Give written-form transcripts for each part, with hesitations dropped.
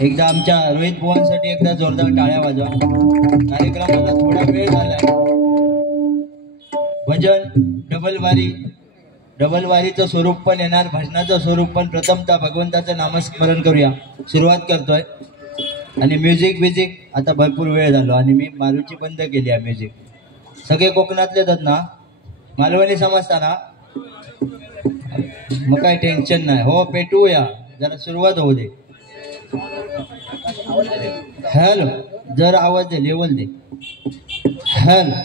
एकदा आमच्या रोहित बुवांसाठी एकदा जोरदार टाळ्या वाजवा। कार्यक्रमाला थोडा वेळ झाला। भजन डबल वारीचं स्वरूप पण येणार, भजनाचं स्वरूप पण। प्रथमतः भगवंताचं नामस्मरण करूया, सुरुवात करतोय। आणि म्युझिक आता भरपूर वेळ झालो आणि मी मारूची बंद केली आहे म्युझिक। सगळे कोकणातले आहेत ना, मालवणी समजता ना, मग काय टेन्शन नाही हो, पेटूया जरा, सुरुवात होऊ दे। हॅलो, जरा आवाज दे, लेवल दे। हॅलो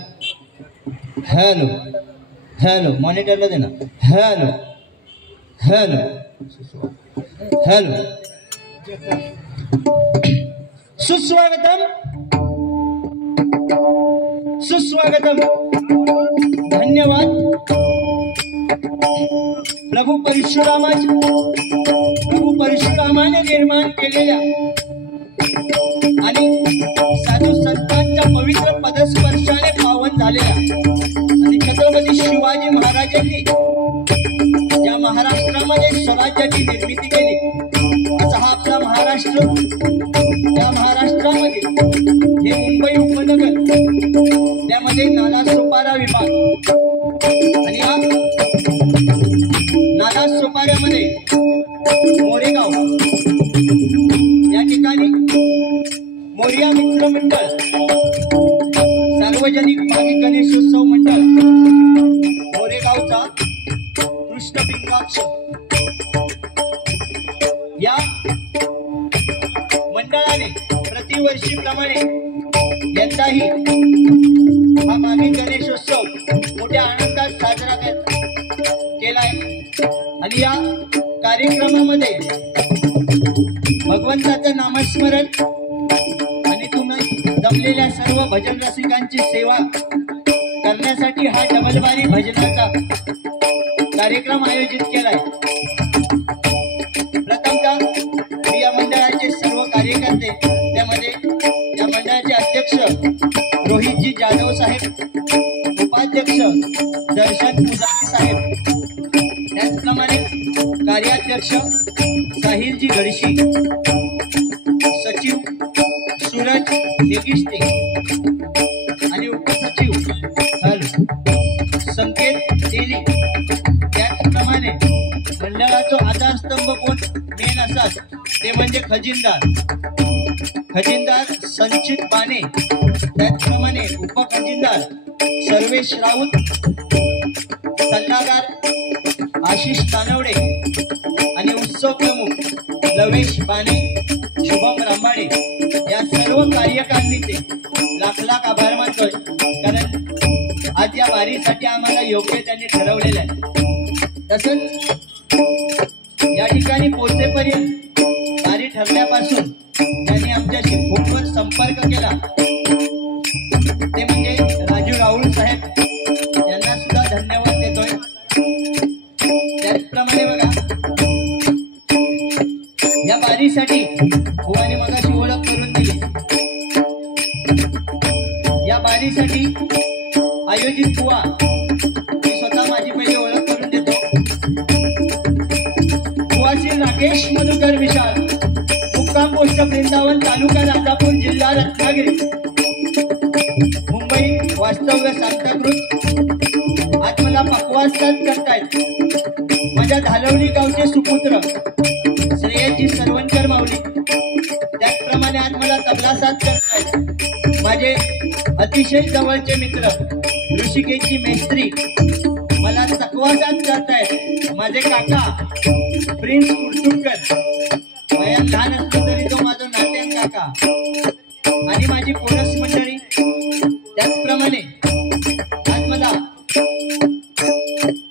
हॅलो हॅलो, मॉनिटरला दे ना। हॅलो हॅलो हॅलो, सुस्वागतम सुस्वागतम, धन्यवाद। प्रभू परशुरामाने निर्माण केलेल्या आणि साधू संतांच्या पवित्र पदस्पर्शाने पावन झालेल्या आणि छत्रपती शिवाजी महाराजांनी ज्या महाराष्ट्रामध्ये स्वराज्याची निर्मिती केली, असा हा आपला महाराष्ट्र। त्या महाराष्ट्रामध्ये हे मुंबई उपनगर, त्यामध्ये नालासोपारा विभाग आणि या नालासोपाऱ्यामध्ये मोरेगाव या ठिकाणी मोरिया मित्र मंडळ, सार्वजनिक मागी गणेशोत्सव मंडळ मोरेगावचा कृष्णपिंगाक्ष या मंडळाने प्रतिवर्षीप्रमाणे यंदाही हा मागी गणेशोत्सव मोठ्या आनंदात साजरा केलाय। आणि या कार्यक्रमामध्ये भगवंताचं नामस्मरण आणि तुम्ही जमलेल्या सर्व भजन रसिकांची सेवा करण्यासाठी हा डबलवारी भजनाचा कार्यक्रम आयोजित केलाय। प्रथमतः मी या मंडळाचे सर्व कार्यकर्ते, त्यामध्ये या मंडळाचे अध्यक्ष रोहितजी जाधव साहेब, उपाध्यक्ष दर्शन पुजारी साहेब, त्याचप्रमाणे कार्याध्यक्ष साहिलजी गडशी, सचिव सूरज नेगिष्टे आणि उपसचिव संकेत तेली। त्याचप्रमाणे मंडळाचा आधारस्तंभ कोण मेन असतात ते म्हणजे खजिनदार संचित बाणे, त्याचप्रमाणे उपखजिनदार सर्वेश राऊत, सल्लागार आशिष तानवडे आणि उत्सव प्रमुख लवेश बाणे, शुभम रांबाडे या सर्व कार्यकारिणीचे लाख आभार मानतोय, कारण आज या वारीसाठी आम्हाला योग्य त्यांनी ठरवलेलं आहे। तसंच या ठिकाणी पोहोचेपर्यंत वारी ठरल्यापासून त्यांनी आमच्याशी फोनवर संपर्क केला, ते म्हणजे राजू राहुल साहेब, यांना सुद्धा धन्यवाद देतोय। त्याचप्रमाणे बघा, या वारीसाठी बुवाने मगाशी ओळख करून दिली। या वारीसाठी आयोजित बुवा, मी स्वतः माझी पहिली ओळख करून देतो। बुवाश्री राकेश मधुकर विशाल, मुक्काम पोस्ट वृंदावन, तालुका राजापूर, जिल्हा रत्नागिरी, मुंबई, वास्तव्य सांताक्रूज। आज मला पक्वासात करतायत माझ्या धालवली गावचे सुपुत्र श्रेयसजी सरवणकर माऊली। त्याचप्रमाणे आज मला तबला साथ करतायत माझे अतिशय जवळचे मित्र ऋषिकेशजी मेस्त्री। मला तकवा साथ करतायत माझे काका प्रिन्स कुर्तुडकर, वयात लहान असलो तरी तो माझा नात्यान काका, आणि माझी कोरस मंडळी। त्याचप्रमाणे आज मला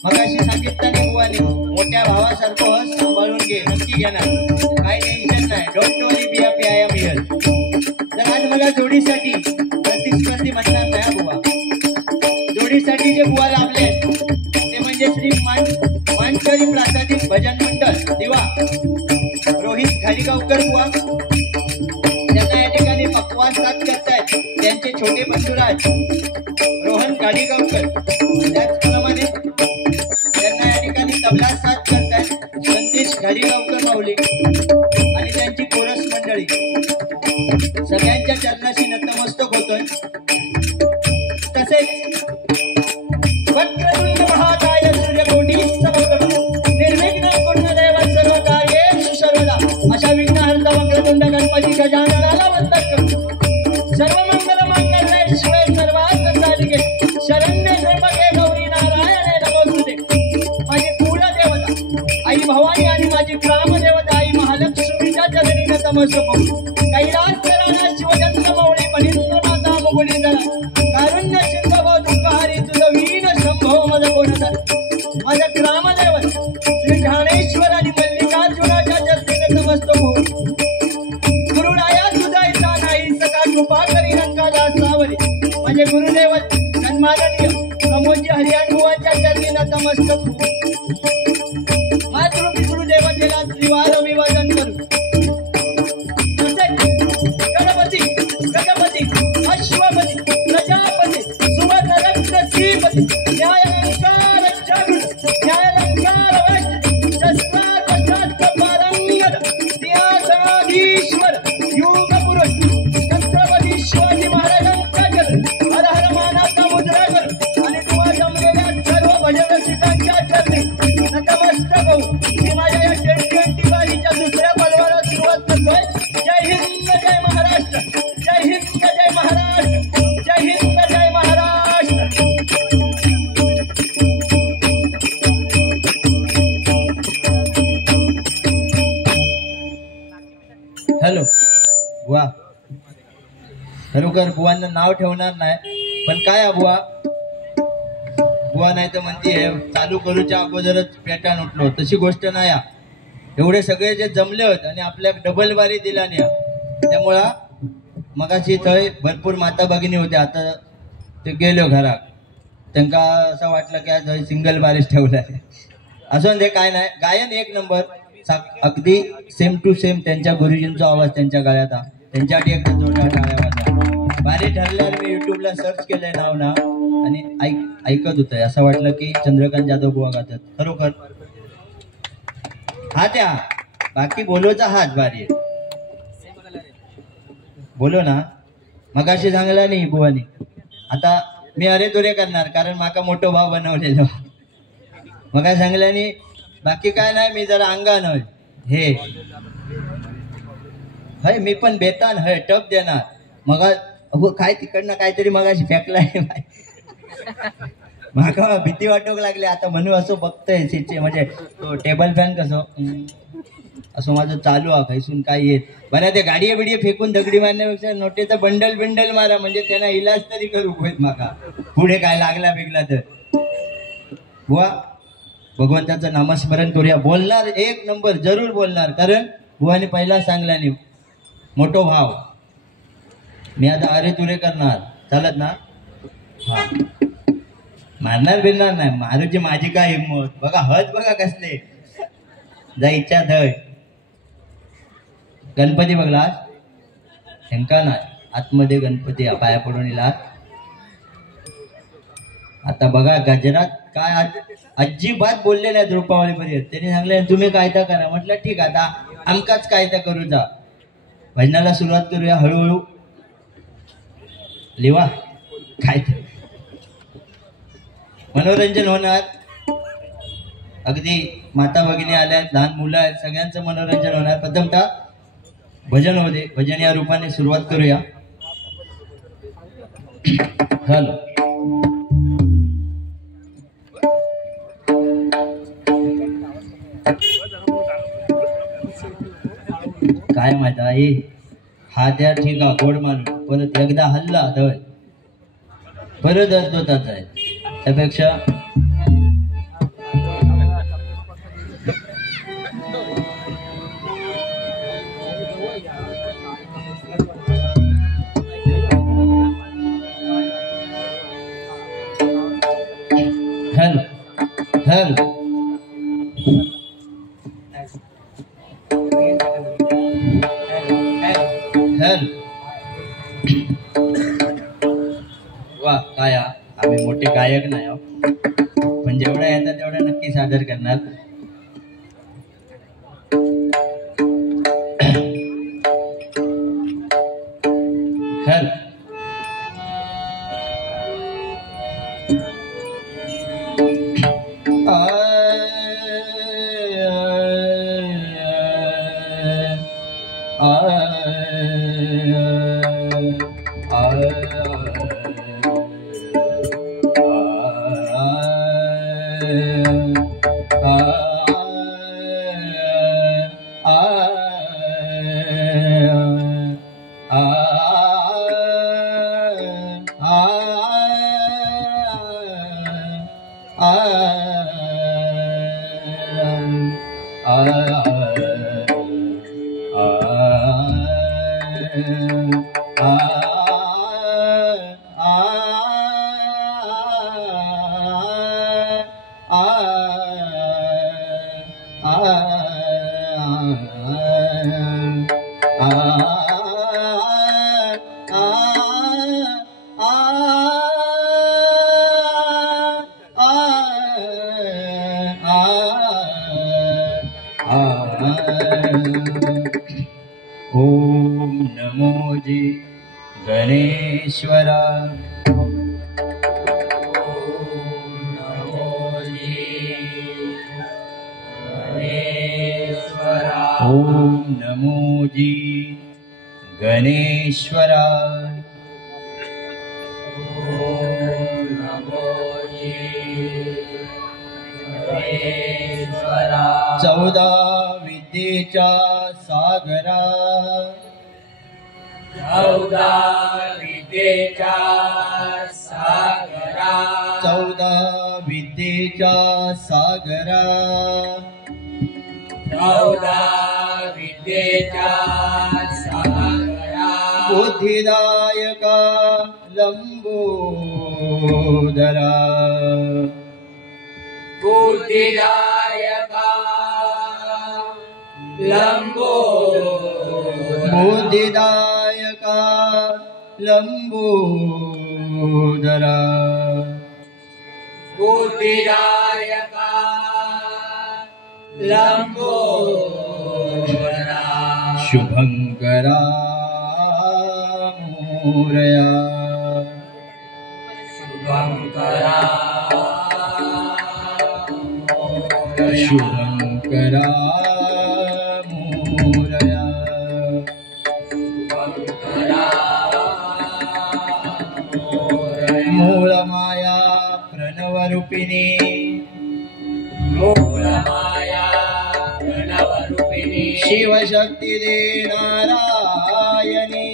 मगाशी सांगितलं बुवाने, मोठ्या भावासारखं सांभाळून घे, नक्की घेणार, काही टेन्शन नाही, don't worry be happy, I am here. तर आज मला जोडीसाठी प्रतिस्पर्धी म्हणणार नाही बुवा, जोडीसाठी जे बुवा लाभले ते म्हणजे श्री मानकरी प्रासादिक भजन मंडळ दिवा, रोहित घाडीगावकर बुवा, त्यांना या ठिकाणी पक्वास साथ करतायत त्यांचे छोटे बंधुराज रोहन घाडीगावकर। त्याचप्रमाणे त्यांना या ठिकाणी तबला साथ करतायत संदेश घाडीगावकर माऊली आणि त्यांची कोरस मंडळी। मंडळी सगळ्यांच्या चरणाशी नतमस्तक होतोय. तसेच वक्रतुंड महाकाय सूर्यकोटी समप्रभ निर्विघ्न कुर्मदेव सर्व कार्येषु सर्वदा अशा विघ्नहर्ता वक्रतुंड गणपती गजाननाला वंदन करतो. सर्व मंगल मंगल शिवे सर्वार्थ साधिके शरण्य त्र्यंबके गौरी नारायणे नमोस्तुते. माझी कुलदेवता आई भवानी आणि माझी ग्रामदेवता आई महालक्ष्मीच्या चरणी नतमस्तक होतो. कैलास कराना शिवचंद्र मौळी फणींद्र माता मुकुलीधरा कारुण्य सिंधव दुःखहारी तुझं वीर शंभो मज कोणता. माझा ग्रामदेवत श्री ठाणेश्वर आणि मल्लिकार्जुनाच्या चरणी नतमस्तक होतो. गुरुराया तुझा इच्छा नाही सका कृपा करी रंगाला सावरी. माझे गुरुदेवत सन्माननीय प्रमोदजी हरियाणबुवांच्या चरणी नतमस्तक होतो. मातृपितृदेवतेला त्रिवार अभिवादन करू. गणपती गजपती अश्वपती प्रजापती सुवर्ण रक्त श्रीपती न्यायालंकार जागृत न्यायालंकार वैष्ण शस्त्रार्थ शास्त्र पारंगत सिंहासनाधीश्वर युग पुरुष छत्रपती शिवाजी महाराजांचा जन्म हर हर मानाचा मुद्रा कर आणि तुम्हा जमलेल्या सर्व भजन रसिकांच्या चरणी नतमस्तक होऊ. मी माझ्या या 2020 वारीच्या दुसऱ्या पर्वाला सुरुवात करतोय. जय हिंद जय महाराष्ट्र. जय हिंद जय महाराष्ट्र. जय हिंद जय महाराष्ट्र. हॅलो बुवा, खरोखर बुवांना नाव ठेवणार नाही पण काय बुवा बुवा नाही तर म्हणते चालू करूच्या अगोदरच पेटान उठलो तशी गोष्ट नाही. एवढे सगळे जे जमले होते आणि आपल्या डबल बारी दिला नाही त्यामुळं मगाशी थंय भरपूर माता भगिनी होते. आता ते गेलो घरात त्यांना असं वाटलं की आज सिंगल बारीच ठेवला असून ते काय नाही. गायन एक नंबर अगदी सेम टू सेम त्यांच्या गुरुजींचा आवाज त्यांच्या गळ्यात त्यांच्यासाठी एकदा जोरदार टाळ्या वाजवा. बारी ठरल्यावर मी युट्यूबला सर्च केलंय नाव ना आणि ऐकत होतंय असं वाटलं की चंद्रकांत जाधव बुवा गातात. खरोखर हा त्या बाकी बोलवचा हाच बारी बोलो ना मगाशी सांगला नाही बुवानी. आता मी अरे तुरे करणार कारण माका मोठो भाव बनवलेलो मगा सांगल्यानी बाकी काय नाही. मी जरा अंगान हे हय मी पण बेतान हय टप देणार मग काय तिकडनं काहीतरी मगाशी फेकलाय माका भीती वाटोक लागली. आता म्हणून असं बघतोय सीटचे म्हणजे टेबल फॅन कसं असं माझं चालू आहे खैसून काय येत बरं. ते गाडी बिडी फेकून दगडी मारण्यापेक्षा नोटेचा बंडल बिंडल मारा म्हणजे त्यांना इलाज तरी करू माका पुढे काय लागला बिगला तर. बुवा भगवंताचं नामस्मरण करूया. बोलणार एक नंबर जरूर बोलणार कारण बुवाने पहिला सांगला नाही मोठो भाव. मी आता अरे तुरे करणार चालत ना. हा मारणार बिरणार नाही मारूची माझी काय हिंमत. बघा हद बघा कसले जायच्या धय. गणपती बघला शंका नाही आतमध्ये गणपती पाया पडून इला. आता बघा गजरात काय अजिबात बोलले नाही रुपावळीपर्यंत. त्यांनी सांगले तुम्ही कायदा करा. म्हटलं ठीक आता आमकाच कायदा करू जा. भजनाला सुरुवात करूया हळूहळू. लिवा काय मनोरंजन होणार. अगदी माता भगिनी आल्यात लहान मुलं आहेत सगळ्यांचं मनोरंजन होणार. प्रथमतः भजन होते भजन या रूपाने सुरुवात करूया. हॅलो काय माहित आहे हा त्या ठीक आहे गोड मानून परत एकदा हल्ला तर परत अर्धोताच आहे त्यापेक्षा हॅलो हॅलो वा काय आम्ही मोठे गायक नाही पण जेवढ्या येतात तेवढ्या नक्की सादर करणार. विठ्ठल. ओम नमो जी गणेश्वरा. ओम नमो जी गणेश्वरा. चौदा विद्येच्या सागरा. चौदा विद्येच्या सागरा. चौदा विद्येच्या सागरा. चौदा विद्येच्या सागरा. बुद्धिदायका लंबोदरा. बुद्धिदायका लंबोदरा. बुद्धिदायका लंबोदरा. बुद्धिदायका लंबोदरा. शुभंकरा मोरया. शुभंकरा शुभंकरा मोरया. मूल माया प्रणवरूपिणी. मूल माया प्रणवरूपिणी. शिवशक्ती दे नारायणी.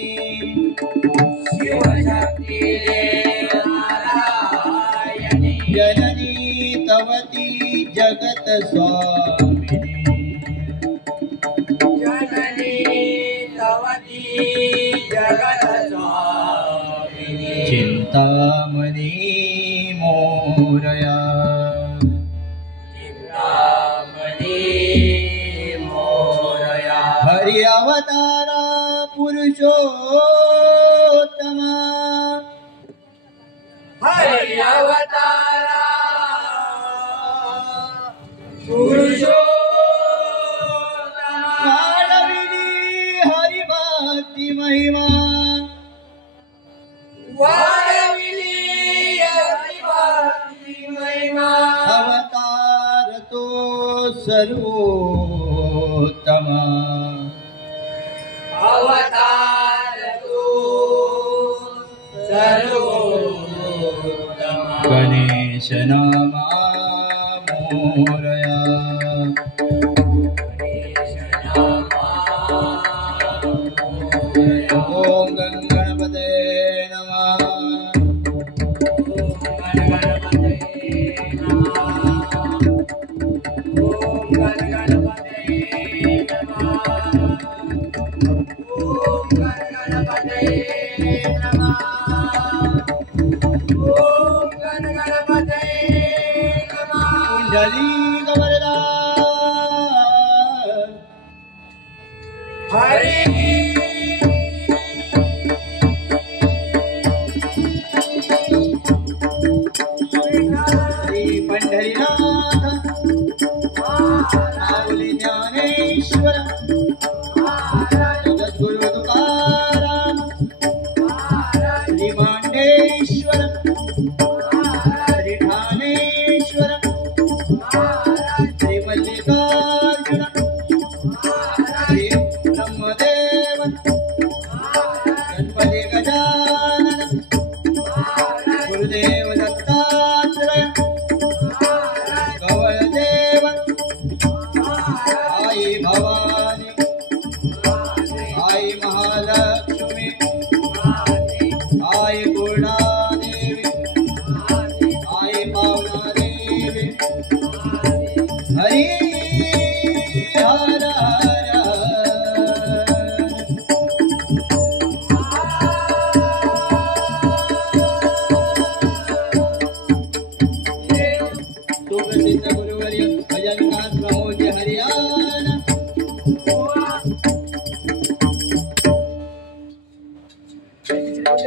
शिवशक्ती दे नारायणी. जननी तवती जगत स्वामिनी. जननी तवती जगत स्वामिनी. चिंतामणी मोरया. चिंतामणी मोरया. हरि अवतारा पुरुषोत्तमा. हरि अवतारा पुरुषोत्तमा. वाढविली हरि भक्ती महिमा. वाढविली हरि भक्ती महिमा. अवतार तो सर्वोत्तमा. अवतार तू सर्वोत्तमा. गणेश नामा मोरया. ओम गणपते नमः. ओम गणपते नमः. ओम गणपते नमः. ओम गणपते नमः. कुंडली कमलदा. हरि श्री पंढरीनाथ माऊली ज्ञानेश्वर जगद्गुरु तुकाराम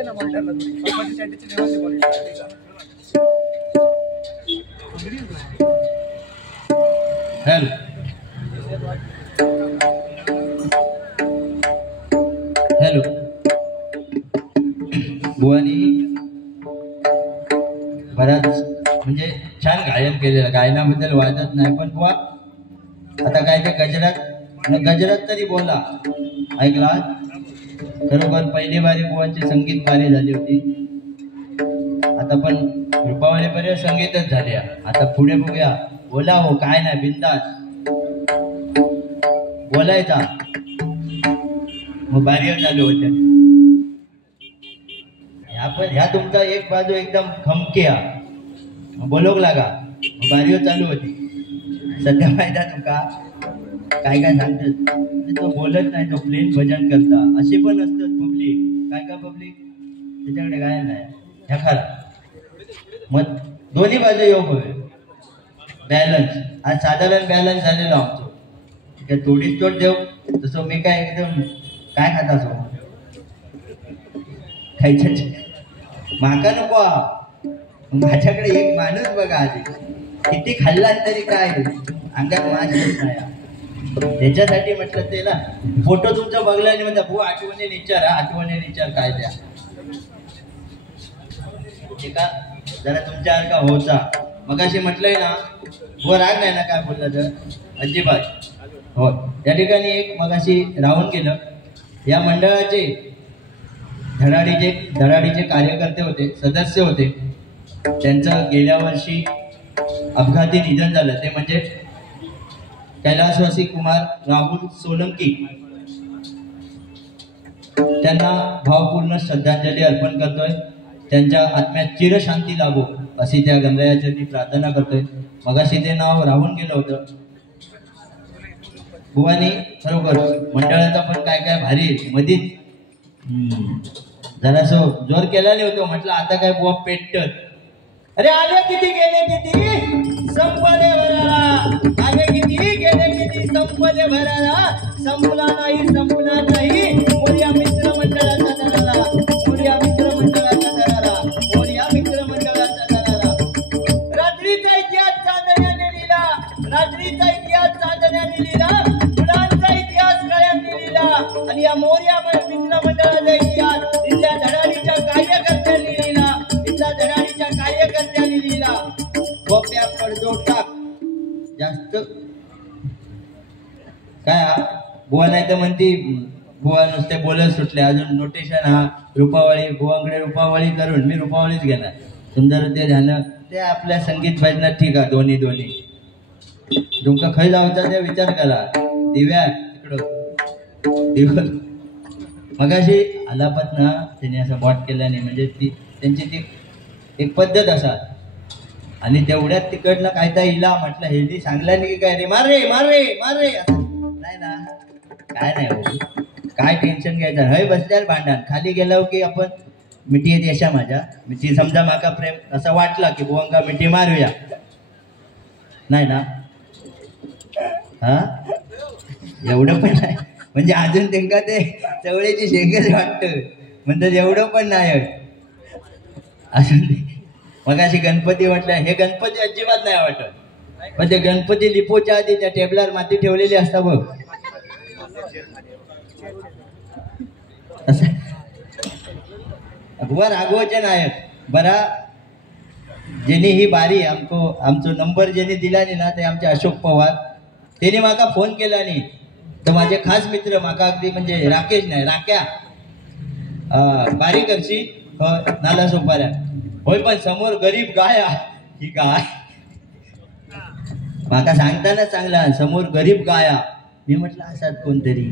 हॅलो हॅलो बुवानी बराच म्हणजे छान गायन केलेलं, गायनाबद्दल वादत नाही, पण बुवा आता काय ते गजरात तरी बोला ऐकला. खरोखर पहिली बारी बुवांची संगीत कार्य झाली होती. आता पण रुपावली बरेच संगीतच झाले. आता पुढे बघूया. बोला हो, काय नाही, बिंदास बोलायचा. मग बारीवर चालू होत्या. ह्या तुमचा एक बाजू एकदम खमक्या बोलोग लागा, बारीवर चालू होती. सध्या माहिती तुका काय काय सांगतात, तो बोलत नाही, तो प्लेन भजन करता. असे पण असतात पब्लिक. काय पब्लिक त्याच्याकडे गायन नाही. ह्या खरा मग दोन्ही बाजू योग हवे, बॅलन्स. आज साधारण बॅलन्स झालेलो आमचो. थोडीच तोड देऊ तसं मी काय एकदम काय खाता असो खायच्या माका नको. माझ्याकडे एक माणूस बघा आधी किती खाल्ला तरी काय अंगात मास येत नाही. त्याच्यासाठी म्हटलं ते ना फोटो तुमचा बघला आणि म्हणता भाऊ आठवणी विचार काय द्या का जरा तुमच्यासारखा होता. मग अशी म्हटलंय ना व राग नाही ना काय बोलला तर अजिबात. हो त्या ठिकाणी एक मग अशी राहून गेलं. या मंडळाचे धडाडीचे कार्यकर्ते होते, सदस्य होते. त्यांचं गेल्या वर्षी अपघाती निधन झालं. ते म्हणजे कैलासवासी कुमार राहुल सोलंकी. त्यांना भावपूर्ण श्रद्धांजली अर्पण करतोय. त्यांच्या आत्म्यात चिरशांती लाभो अशी त्या गणरायाची मी प्रार्थना करतोय. मगाशी ते नाव राहून गेलं होतं. बुवानी खरोखर मंडळाचा पण काय काय भारी मधीच जरासं जोर केला नाही होतो. म्हटलं आता काय बुवा पेटत. अरे आले किती गेले किती संपले भराला, आले किती गेले किती संपले भराला, संपला नाही संपणार नाही. मोर्या मित्र मंडळाचा धराला, मोर्या मित्र मंडळाचा धराला, मोर्या मित्र मंडळाचा धराला. रात्रीचा इतिहास चांदण्याने लिहिला, रात्रीचा इतिहास चांदण्याने लिहिला, मुलांचा इतिहास गळ्यांनी लिहिला. आणि या मोर्या मित्र मंडळाचा इतिहास इथल्या धडाडीच्या कार्यकर्त्यांनी लिहिला, इथल्या धडाडीच्या कार्यकर्त्यांनी लिहिला. गोप्या पडदो टाक जास्त काय बुवा नाही तर म्हणती बुवा नुसते बोलत सुटले. अजून नोटेशन हा रुपावळी बुवांकडे रुपावळी करून मी रुपावळीच घेणार. सुंदर ते झालं ते आपल्या संगीत भजनात ठीक आहे. दोन्ही तुमका खय जाऊचा ते विचार करा. दिव्या इकडं दिव मगाशी आलापात ना त्याने असं बॉट केल्याने म्हणजे ती त्यांची ती एक पद्धत असा. आणि तेवढ्यात तिकडनं कायदा इला म्हटलं हे सांगल्याने की काय रे मार रे नाही ना काय नाही हो. काय टेन्शन घ्यायचं हय बसल्यावर भांडण खाली गेलो की आपण मिठी येते अशा माझ्या मिठी समजा माका प्रेम असं वाटला की बुवांका मिठी मारूया नाही ना. हा एवढं पण नाही म्हणजे अजून त्यांना ते चवळ्याची शेंगच वाटतं म्हणतात एवढं पण नाही अजून. मग अशी गणपती म्हटलं हे गणपती अजिबात नाही वाटत. पण ते गणपती लिपोच्या आधी त्या टेबलावर माती ठेवलेली असता बघ बुवा राघवाचे नायक बरा ज्यांनी ही बारी आमचो नंबर ज्यांनी दिला नाही ना ते आमचे अशोक पवार. त्यांनी माका फोन केला नाही तर माझे खास मित्र माका अगदी म्हणजे राकेश नाही राक्या बारी करशी नाला सोपाऱ्या होय पण समोर गरीब गाय ही गाय माका सांगताना चांगला समोर गरीब गाया. मी म्हटलं असाच कोणतरी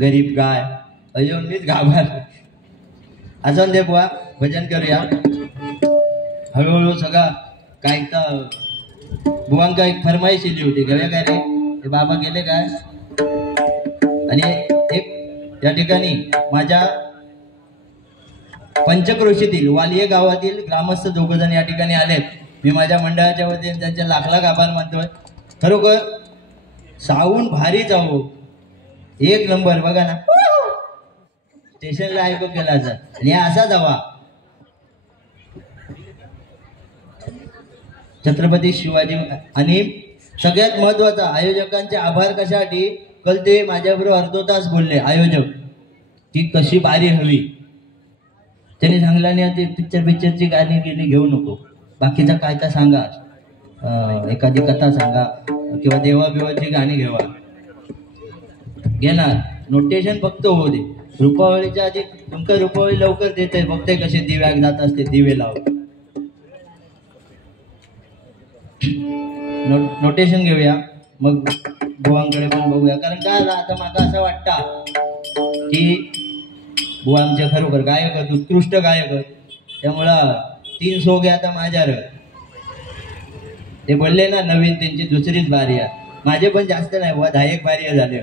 गरीब गाय अजून मीच घाबर. अजून दे बुवा भजन करूया हळूहळू सगळं. काय तर बुवांका एक फरमाईश दिली होती घेऊया काय रे ते बाबा गेले काय. आणि एक या ठिकाणी माझ्या पंचक्रोशीतील वालिये गावातील ग्रामस्थ दोघजण या ठिकाणी आलेत. मी माझ्या मंडळाच्या वतीने त्यांचे लाख आभार मानतोय. खरोखर साऊंड भारी जाऊ एक नंबर बघा ना स्टेशनला ऐकू केला सर आणि असा जावा छत्रपती शिवाजी. आणि सगळ्यात महत्वाचा आयोजकांचे आभार कशासाठी कल ते माझ्याबरोबर अर्धा तास बोलले आयोजक ती कशी बारी हवी. त्याने सांगला नाही ते पिक्चरची गाणी गेली घेऊ नको बाकीचा काय तर सांगा एखादी कथा सांगा किंवा देवाबिवाची गाणी घेवा घेणार नोटेशन फक्त होऊ दे. रुपावळीच्या आधी तुमचं रुपावळी लवकर देते बघते कसे दिव्याक जात असते दिवे लाव नोटेशन घेऊया मग बुवांकडे पण बघूया. कारण काय आता मला असं वाटतं की बुवा आमचे खरोखर गायक आहेत उत्कृष्ट गायक आहेत त्यामुळं 3 सोगे आता माझ्यावर ते बोलले ना नवीन त्यांची दुसरीच बारी आहे. माझे पण जास्त नाही बुवा 10 बारी झाले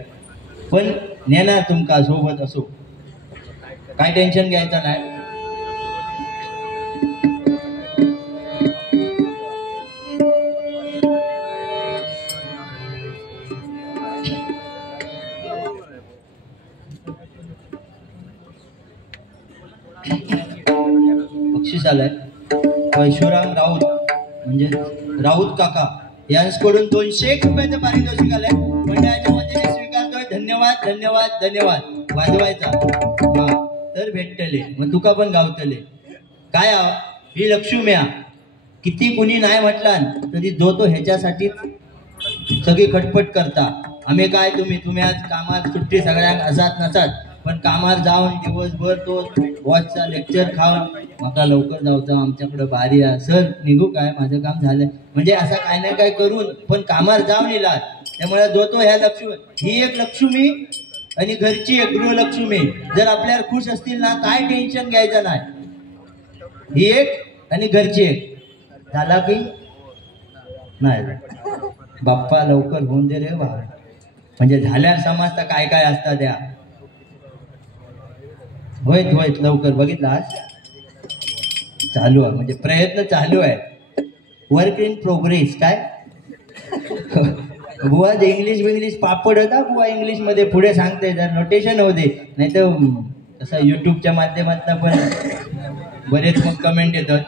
पण नेणार तुमका सोबत असो काय टेन्शन घ्यायचं नाही. बक्षीस आलंय वैश्वराम राऊत म्हणजे राऊत काका यांच्याकडून 201 रुपयाचं पारितोषिक आलंय मंडळाच्या वतीने स्वीकारतोय. धन्यवाद धन्यवाद धन्यवाद. वाजवायचा हा तर भेटतले मग तुका पण गावतले काय ही लक्ष्मी किती कुणी नाही म्हटला तरी जो तो ह्याच्यासाठी सगळी खटपट करता. आम्ही काय तुम्ही आज कामात सुट्टी सगळ्यांक असात नसात पण कामात जाऊन दिवसभर तो वॉचचा लेक्चर खाऊन माका लवकर जाऊचा आमच्याकडे बारी आहे सर निघू काय माझं काम झालं म्हणजे असं काय नाही काय करून पण कामात जाऊन येला. त्यामुळे जो तो ह्या लक्ष्मी ही एक लक्ष्मी आणि घरची एक गृहलक्ष्मी जर आपल्याला खुश असतील ना काय टेन्शन घ्यायचं नाही. ही एक आणि घरची एक झाला की नाही बाप्पा लवकर होऊन दे रे बा म्हणजे झाल्या समजता काय काय असतात त्या होयत होयत लवकर बघितला आज चालू आहे म्हणजे प्रयत्न चालू आहे वर्क इन प्रोग्रेस काय बुवा इंग्लिश पापड होता बुवा इंग्लिश मध्ये पुढे सांगते जर नोटेशन होते नाही तर तसं युट्यूबच्या माध्यमातून पण बरेच मग कमेंट येतात.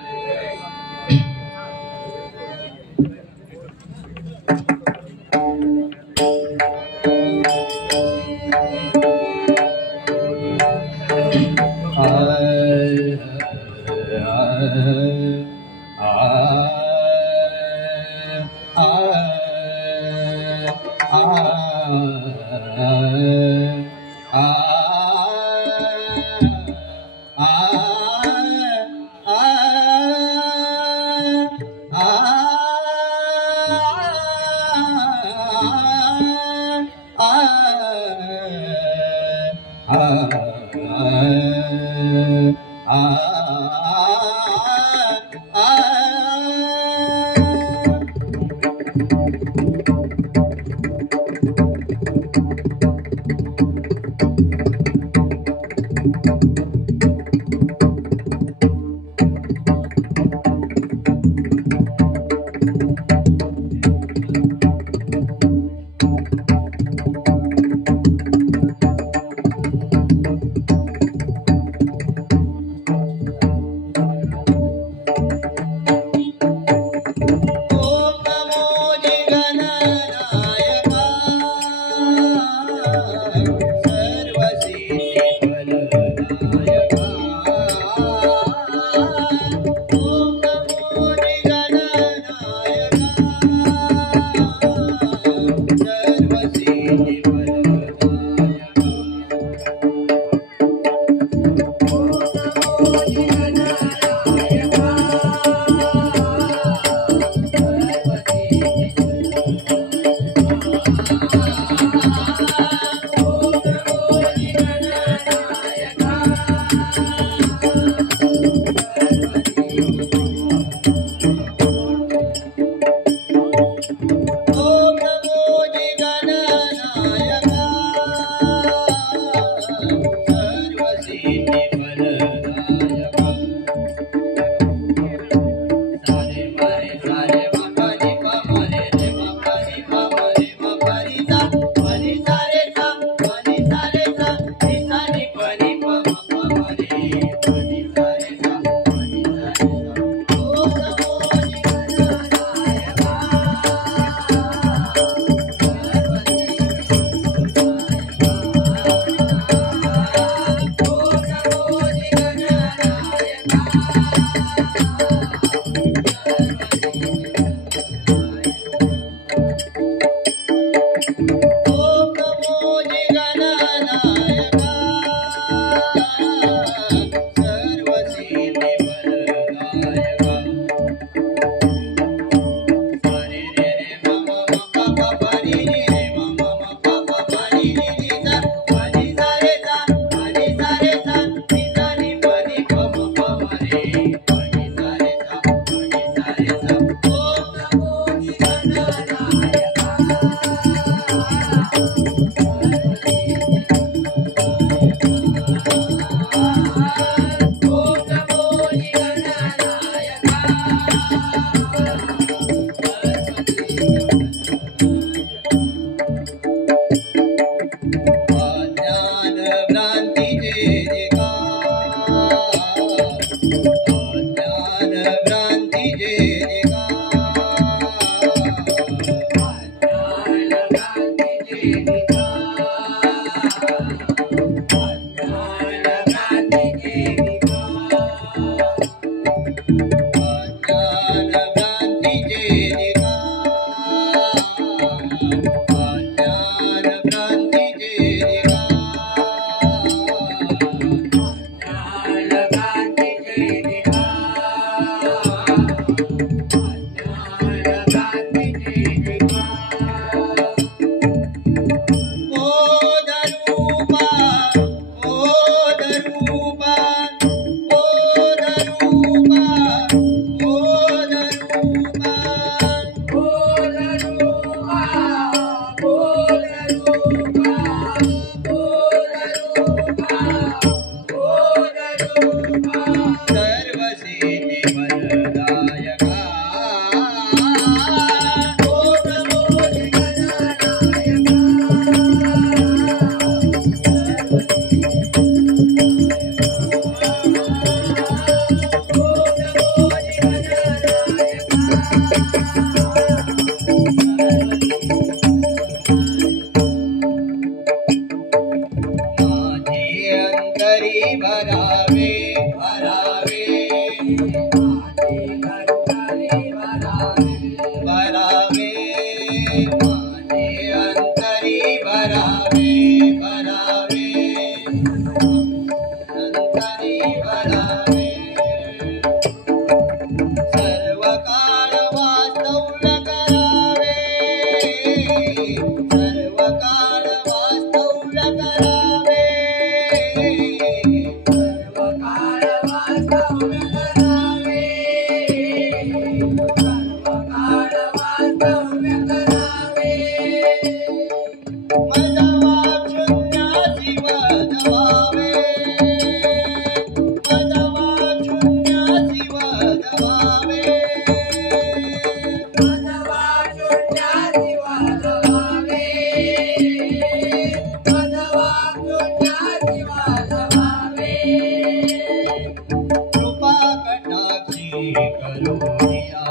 अंतरी भरावे भरावे भरावे माझे अंतरी भरावे भरावे अंतरी भरावे सर्व काळ वास्तव्य करावे सर्व काळ वास्तव्य करावे सर्व काळ वास्तव्य करावे सर्व काळ वास्तव्य करावे माझा वाचुन्यासी वदवावे माझा वाचुन्यासी वदवावे माझा वाचुन्यासी वदवावे माझा वाचुन्यासी वदवावे कृपा कटाक्षी करुणिया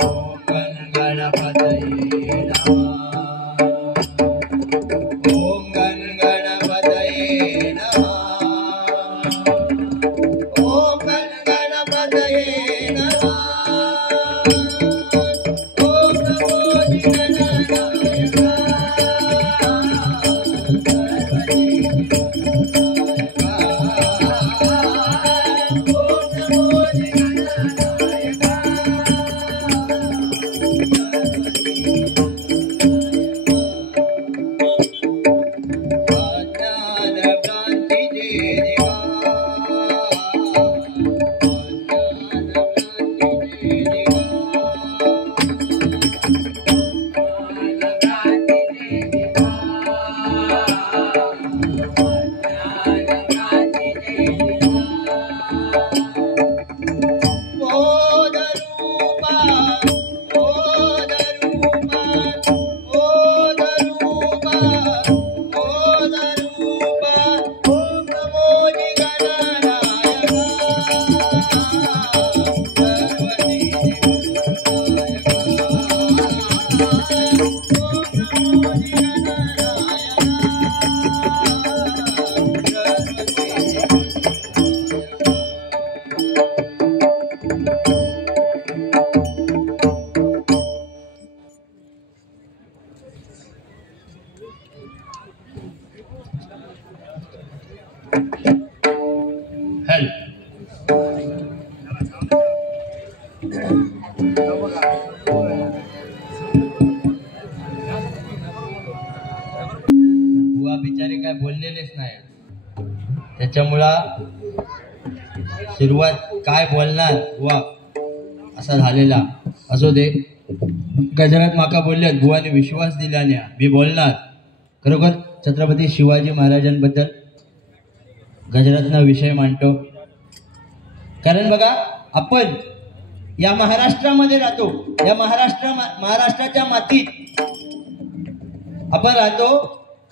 ओम गणपतये नमः ओम गणपतये नमः ओम गणपतये नमः ओम नमो अज्ञान भ्रांती देवा अज्ञान भ्रांती देवा बोधरूपा बोधरूपा बोधरूपा बोधरूपा ओम नमो गणनायका सर्वदेव हेल्प बुवा बिचारे काय बोललेलेच नाही त्याच्यामुळं सुरुवात काय बोलणार बुवा असा झालेला असो दे गजरात माका बोलल्यात बुवाने विश्वास दिला नाही मी बोलणार खरोखर छत्रपती शिवाजी महाराजांबद्दल गजरातनं विषय मांडतो कारण बघा आपण या महाराष्ट्रामध्ये राहतो या महाराष्ट्राच्या मातीत आपण राहतो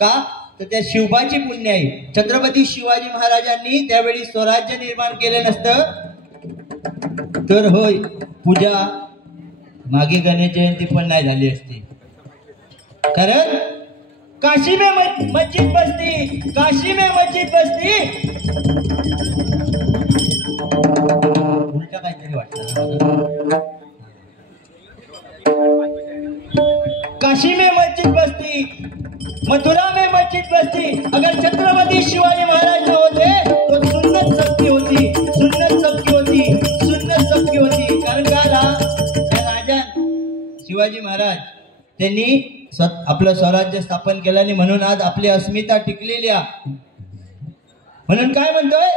का तर त्या शिवबाची पुण्य आहे छत्रपती शिवाजी महाराजांनी त्यावेळी स्वराज्य निर्माण केले नसतं तर होय पूजा मागे गणेश जयंती पण नाही झाली असती कारण काशी में मस्जिद बसती काशी में मस्जिद बसती उलटा काहीतरी वाटतं काशी में मस्जिद बसती मथुरा में मस्जिद बसती अगर छत्रपति शिवाजी महाराज जो होते तो सुन्नत सबकी होती सुन्नत सबकी होती सुन्नत सबकी होती कारण का राजा शिवाजी महाराज त्यांनी आपलं स्वराज्य स्थापन केलं आणि म्हणून आज आपली अस्मिता टिकलेली आहे म्हणून काय म्हणतोय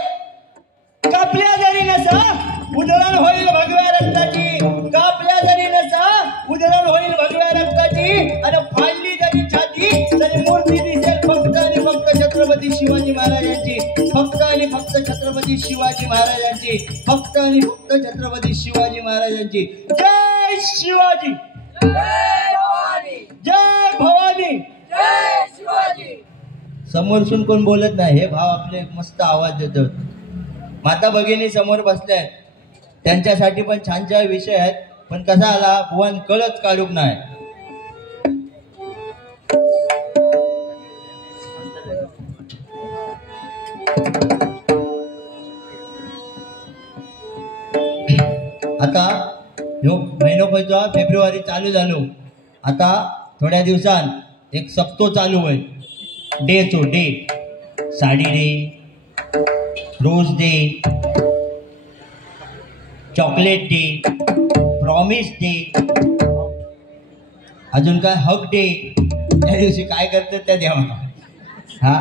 कापल्या जरी नसा उधळण होईल भगव्या रक्ताची कापल्या जरी नसा उधळण होईल भगव्या रक्ताची आणि फाडली जरी छाती तरी मूर्ती दिसेल फक्त आणि फक्त छत्रपती शिवाजी महाराजांची फक्त आणि फक्त छत्रपती शिवाजी महाराजांची फक्त आणि फक्त छत्रपती शिवाजी महाराजांची जय शिवाजी जय भवानी जय शिवाजी समोरसून कोण बोलत नाही हे भाव आपले मस्त आवाज देतात माता भगिनी समोर बसल्या त्यांच्यासाठी पण छान छान विषय आहेत पण कसा आला भुवन कळच काढूक नाही आता ह्यो महिनो खंयचो फेब्रुवारी चालू झालो. आता थोड्या दिवसान एक सप्तो चालू होय डेचो day. Sari day, rose day, chocolate day, promise day, अजून काय हक डे. त्या दिवशी काय करतात त्या देवा हा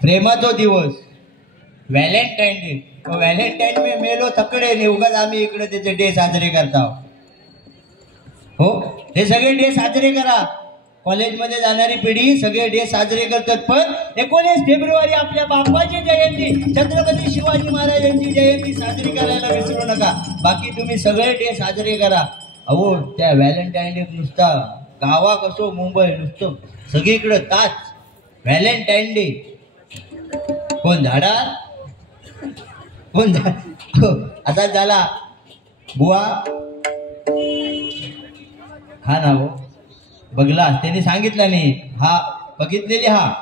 प्रेमाचो दिवस व्हॅलेंटाईन डे. व्हॅलेंटाईन मे मेलो थकडे नाही उगाच आम्ही इकडे त्याचे डे साजरे करता. हो हे सगळे डे साजरे करा. कॉलेजमध्ये जाणारी पिढी सगळे डे साजरे करतात. पण 19 फेब्रुवारी आपल्या बाप्पाची जयंती, छत्रपती शिवाजी महाराजांची जयंती साजरी करायला विसरू नका. बाकी तुम्ही सगळे डे साजरे करा. अहो त्या व्हॅलेंटाईन डे नुसता गावाक असो मुंबई नुसतं सगळीकडे ताच व्हॅलेंटाईन डे. कोण झाडा कोण आता झाला बुवा हा ना हो बघला त्यांनी सांगितलं नाही हा बघितलेली हा.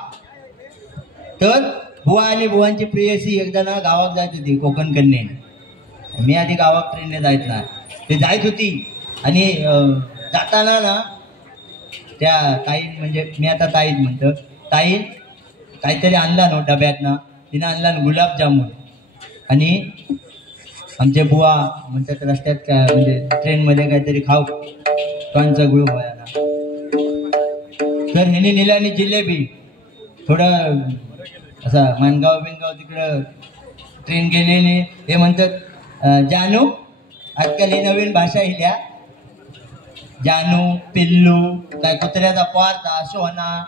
तर बुवा आणि बुवांची प्रेयसी एकदा ना गावात जायत होती कोकण कन्येने. मी आधी गावात ट्रेनने जायत ना ते जायत होती आणि जाताना ना त्या ताईन म्हणजे मी आता ताईन म्हणतो ताईन काहीतरी आणला ना डब्यात ना तिनं आणला ना गुलाबजामुन. आणि आमचे बुवा म्हणतात रस्त्यात काय म्हणजे ट्रेनमध्ये काहीतरी खाऊ कांचा गुळ व्हायला तर ह्याने नेल्याने जिलेबी. थोडं असा मानगाव बिनगाव तिकडं ट्रेन गेलेली. हे म्हणतात जानू आजकाल ही नवीन भाषा इल्या जानू पिल्लू काय कुत्र्याचा पारता सोना.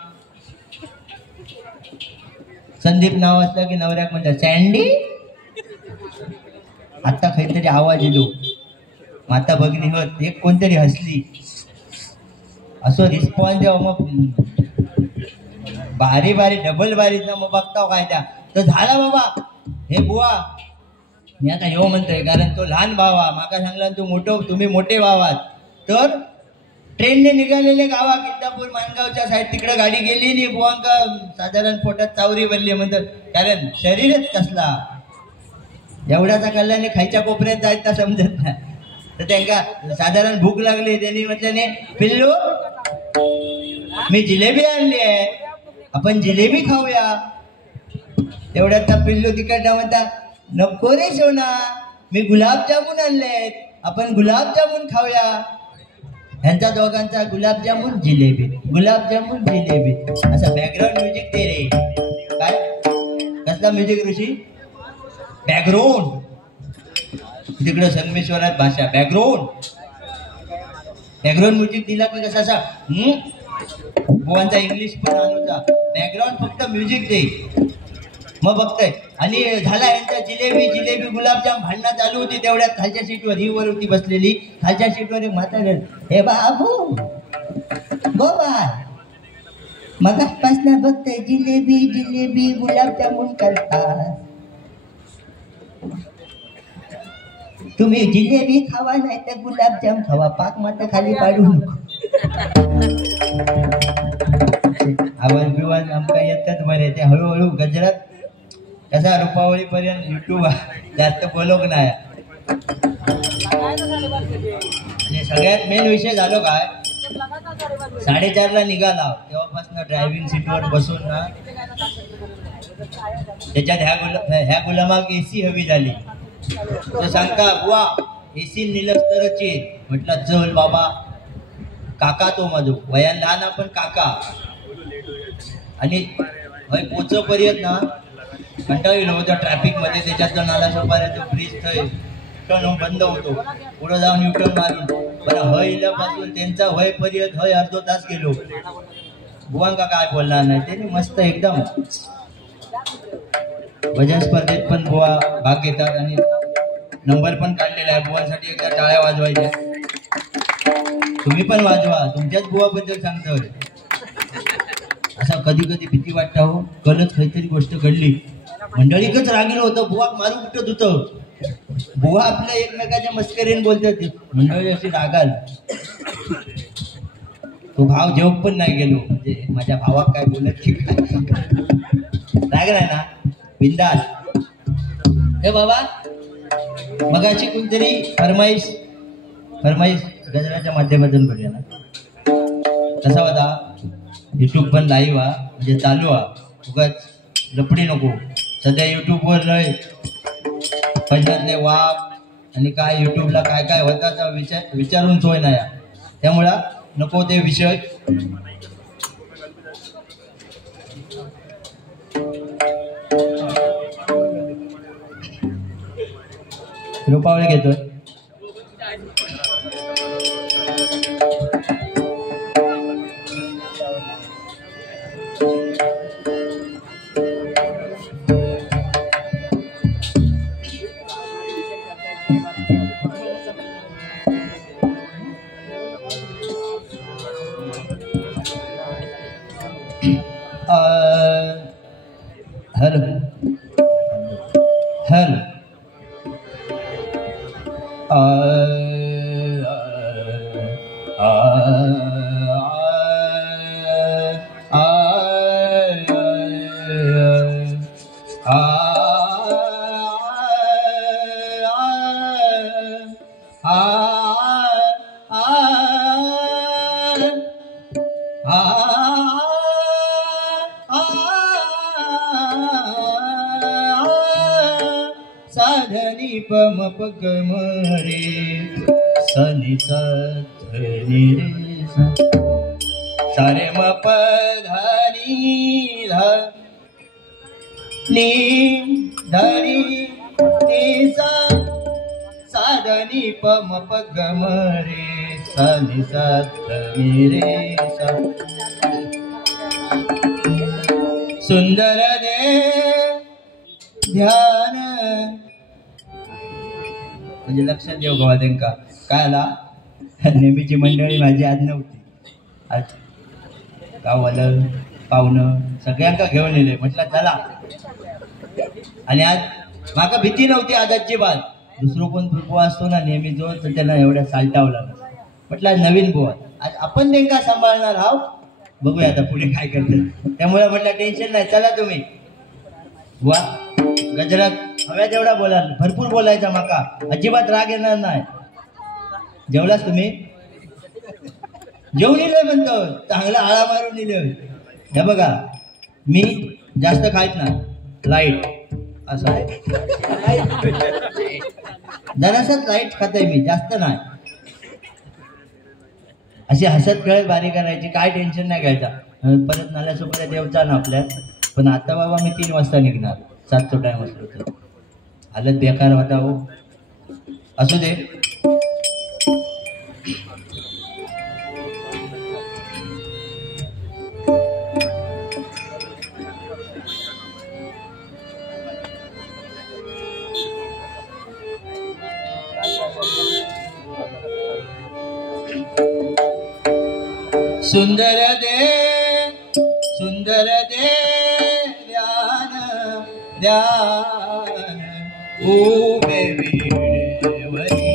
संदीप नाव असलं की नवऱ्याक म्हणतात सँडी. आता काहीतरी आवाज येतो माता भगिनी होत एक कोणतरी हसली असं रिस्पॉन्स द्यावा. मग बारी बारी डबल बारीच ना मग बघता काय त्या तर झाला बाबा. हे बुवा मी आता ह्यो म्हणतोय कारण तो लहान भावा माका सांगला तू मोठं तुम्ही मोठे भावात. तर ट्रेनने निघालेले गावात इंदापूर मानगावच्या साईड तिकडे गाडी गेली नाही बुवांका साधारण पोटात चावरी बनली म्हणतात कारण शरीरच कसला एवढ्याचा कल्ल्याने खायच्या कोपऱ्यात जायचा समजत नाही. तर त्यांना साधारण भूक लागली त्यांनी म्हटल्याने पिल्लू मी जिलेबी आणली आहे आपण जिलेबी खाऊया. तेवढ्यात त्या पिल्लू तिकडनं म्हणता नको रे सोना मी गुलाबजामुन आणलेत आपण गुलाबजामुन खाऊया. ह्यांचा दोघांचा गुलाबजामुन जिलेबी गुलाबजामुन जिलेबी असं बॅकग्राऊंड म्युझिक दे रे. काय कसला म्युझिक ऋषी बॅकग्राऊंड तिकडं संगमेश्वरात भाषा बॅकग्राऊंड म्युझिक दिला की कसं असा बुवांचा इंग्लिश पण आणूचा बॅकग्राऊंड फक्त म्युझिक दे मग बघताय. आणि झाला यांचा जिलेबी गुलाबजाम भांडणं चालू होती. तेवढ्यात खालच्या सीटवर ही वर होती बसलेली खालच्या सीटवर एक म्हातारे हे बाबू बाबा मगापासून बघताय जिलेबी गुलाबजामुन करतात. तुम्ही जिलेबी खावा नाही तर गुलाबजाम खावा पाक मात्र खाली पाडू नको. आवाज बिवाज आमका येतात बरे ते हळूहळू गजरात कसा रुपावळी पर्यंत युट्यूब जास्त बोलवक नाही. आणि सगळ्यात मेन विषय झालो काय 4:30ला निघाला तेव्हापासून ड्रायव्हिंग सीटवर बसून ना त्याच्यात ह्या गुलामाक एसी हवी झाली. तो सांगता बुवा एसी निलस तरच येईल. म्हटलं चल बाबा काका तो माझो वयान लहान आपण काका. आणि पोचपर्यंत ना कंटाळलो होतो ट्रॅफिक मध्ये. त्याच्यात नाला सोपाऱ्याचा ब्रिज थंय टर्न बंद होतो पुढे जाऊन युटर्न मारून बरं हयल्यापासून त्यांचा पर्यंत अर्धो तास गेलो. बुवांका काय बोलणार नाही त्यांनी मस्त एकदम भजन स्पर्धेत पण बुवा भाग घेतात आणि नंबर पण काढलेला आहे. बुवांसाठी एकदा टाळ्या वाजवायच्या. तुम्ही पण वाजवा तुमच्याच बुवाबद्दल सांगतोय. असं कधी कधी भीती वाटत हो कलच काहीतरी गोष्ट घडली मंडळीकच रागिलो होतं बुवाक मारू कुठत होतं. बुवा आपल्या एकमेकाच्या मस्करीने बोलतात मंडळी अशी रागाल. तो भाव जेवक पण नाही गेलो म्हणजे माझ्या भावाक काय बोलत की राग नाही ना बिंदास. हे बाबा मगाची कोणतरी फरमाईश गजराच्या माध्यमातून करूया ना. कसा होता युट्यूब पण लाईव्ह हा म्हणजे चालू हा, उगाच लपडी नको. सध्या युट्यूबवर लय पैशातले वाप आणि काय युट्यूबला काय काय होता विचारून सोय नाही, त्यामुळं नको ते विषय. रुपावळे घेतोय. हॅलो हॅलो साधनी पम पग मरे सनी सधनी रे सारे म पधनी ध नी धनी नी सा साधनी पम पग मरे सनी सधनी रे सा सुंदर दे ध्यान म्हणजे लक्षात येऊ गवा त्यांका काय आला. नेहमीची मंडळी माझी आज नव्हती, आज गाववालं पाहुणं सगळ्यांका घेऊन येले. म्हटलं चला, आणि आज माका भीती नव्हती आज अजिबात. दुसरं कोण बुवा असतो ना नेहमी जो, तर त्यांना एवढ्या सालटावला. म्हटलं नवीन बुवा आज आपण त्यांका सांभाळणार आहोत, बघूया आता पुढे काय करतात. त्यामुळे म्हटलं टेन्शन नाही, चला तुम्ही बुवा. गजरात हव्या तेवढा बोलाल, भरपूर बोलायचा, माका अजिबात राग येणार नाही. जेवलास तुम्ही? जेवून इले म्हणतो, चांगला आळा मारून इले. हे बघा मी जास्त खायत ना, लाईट असं जरासच लाईट खाताय मी, जास्त नाही. अशी हसत खेळत बारी करायची, काय टेन्शन नाही घ्यायचा. परत नाल्यासोबत देवचा ना आपल्यात. पण आता बाबा मी 3 वाजता निघणार, 7चा टाइम असलो तर. हालत बेकार होता हो, असू दे. सुंदर दे ध्यान ध्यान उभे वीणेवरी. सुंदर दे ध्यान ध्यान उभे वीणेवरी.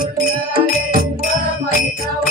सुंदर परम दिसावा